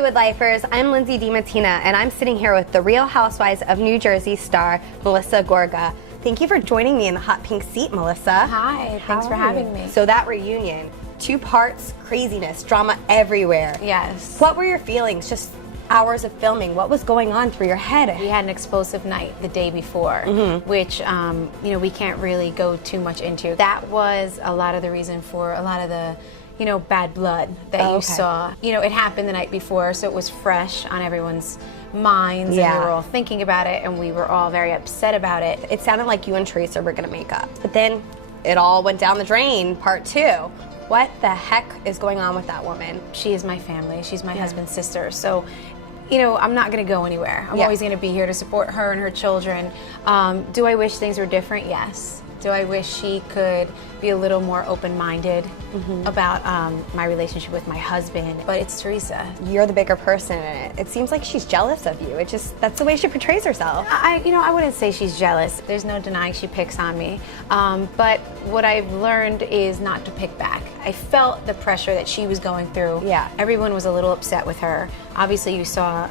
Hollywood Lifers, I'm Lindsay DiMattina, and I'm sitting here with the Real Housewives of New Jersey star, Melissa Gorga. Thank you for joining me in the hot pink seat, Melissa. Hi, thanks for having me. So that reunion, 2 parts, craziness, drama everywhere. Yes. What were your feelings, just hours of filming? What was going on through your head? We had an explosive night the day before, which we can't really go too much into. That was a lot of the reason for a lot of the bad blood that you saw. It happened the night before, so it was fresh on everyone's minds, and we were all thinking about it, and we were all very upset about it. It sounded like you and Teresa were gonna make up, but then it all went down the drain, part 2. What the heck is going on with that woman? She is my family. She's my husband's sister, so I'm not going to go anywhere. I'm always going to be here to support her and her children. Do I wish things were different? Yes. Do I wish she could be a little more open-minded about my relationship with my husband? But it's Teresa. You're the bigger person in it. It seems like she's jealous of you. That's the way she portrays herself. I wouldn't say she's jealous. There's no denying she picks on me. But what I've learned is not to pick back. I felt the pressure that she was going through. Yeah. Everyone was a little upset with her. Obviously, you saw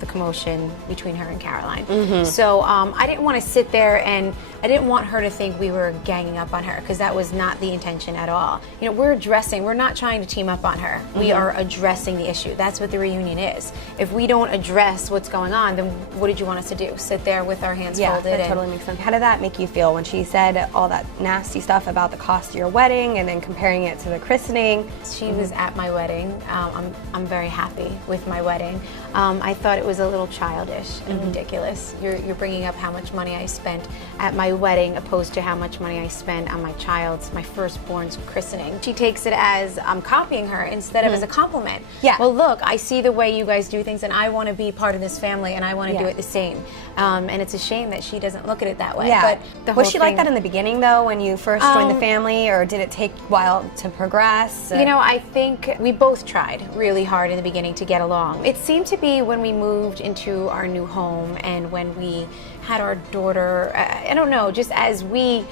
the commotion between her and Caroline. So I didn't want to sit there, and I didn't want her to think we were ganging up on her, because that was not the intention at all. We're not trying to team up on her. We are addressing the issue. That's what the reunion is. If we don't address what's going on, then what did you want us to do? Sit there with our hands folded? Yeah, that totally makes sense. How did that make you feel when she said all that nasty stuff about the cost of your wedding and then comparing it to the christening? She was at my wedding. I'm very happy with my wedding. I thought it was a little childish and ridiculous. You're bringing up how much money I spent at my wedding opposed to how much money I spent on my firstborn's christening. She takes it as I'm copying her instead of as a compliment. Yeah. Well, look, I see the way you guys do things, and I want to be part of this family, and I want to do it the same. And it's a shame that she doesn't look at it that way. Yeah. But was she like that in the beginning, though, when you first joined the family, or did it take a while to progress? I think we both tried really hard in the beginning to get along. It seemed to be when we moved into our new home and when we had our daughter, I don't know, just as we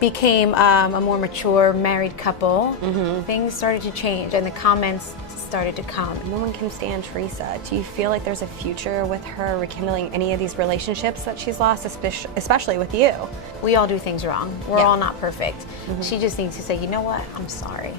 became a more mature married couple, things started to change and the comments started to come. No one can stand Teresa. Do you feel like there's a future with her rekindling any of these relationships that she's lost, especially with you? We all do things wrong. We're all not perfect. She just needs to say, you know what, I'm sorry.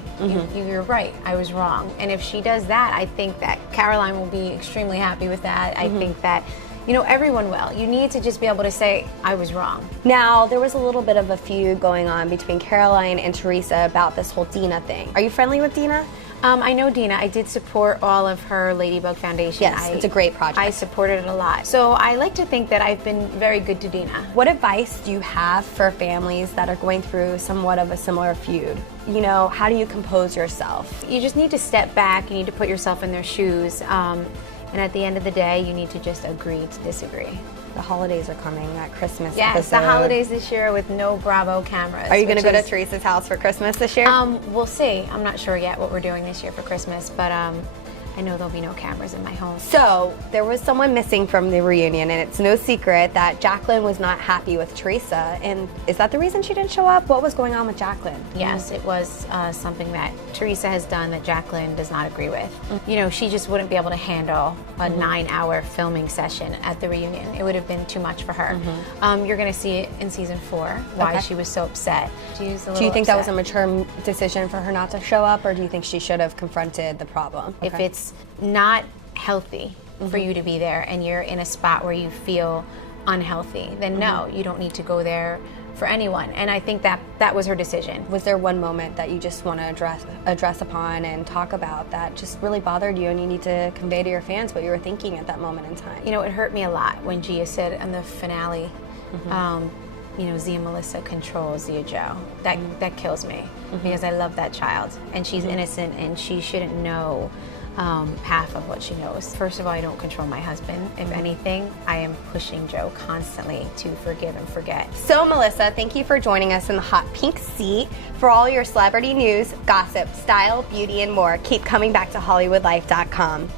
You're right, I was wrong. And if she does that, I think that Caroline will be extremely happy with that. I think that everyone will. You need to just be able to say, I was wrong. Now, there was a little bit of a feud going on between Caroline and Teresa about this whole Dina thing. Are you friendly with Dina? I know Dina. I did support all of her Ladybug Foundation. Yes, it's a great project. I supported it a lot. So I like to think that I've been very good to Dina. What advice do you have for families that are going through somewhat of a similar feud? How do you compose yourself? You just need to step back. You need to put yourself in their shoes. And at the end of the day, you need to just agree to disagree. The holidays are coming, that Christmas Yes, episode. the holidays this year with no Bravo cameras. Are you going to go to Teresa's house for Christmas this year? We'll see. I'm not sure yet what we're doing this year for Christmas, but I know there'll be no cameras in my home. So, there was someone missing from the reunion, and it's no secret that Jacqueline was not happy with Teresa. And is that the reason she didn't show up? What was going on with Jacqueline? Yes, it was something that Teresa has done that Jacqueline does not agree with. She just wouldn't be able to handle a 9-hour filming session at the reunion. It would have been too much for her. You're going to see it in season 4, why she was so upset. Do you think that was a mature decision for her not to show up, or do you think she should have confronted the problem? If it's not healthy for you to be there and you're in a spot where you feel unhealthy, then no, you don't need to go there for anyone. And I think that was her decision. Was there one moment that you just want to address upon and talk about that just really bothered you, and you need to convey to your fans what you were thinking at that moment in time? It hurt me a lot when Gia said in the finale, Zia Melissa controls Zia Joe. That kills me because I love that child, and she's innocent, and she shouldn't know half of what she knows. First of all, I don't control my husband. If anything, I am pushing Joe constantly to forgive and forget. So, Melissa, thank you for joining us in the hot pink seat. For all your celebrity news, gossip, style, beauty, and more, keep coming back to HollywoodLife.com.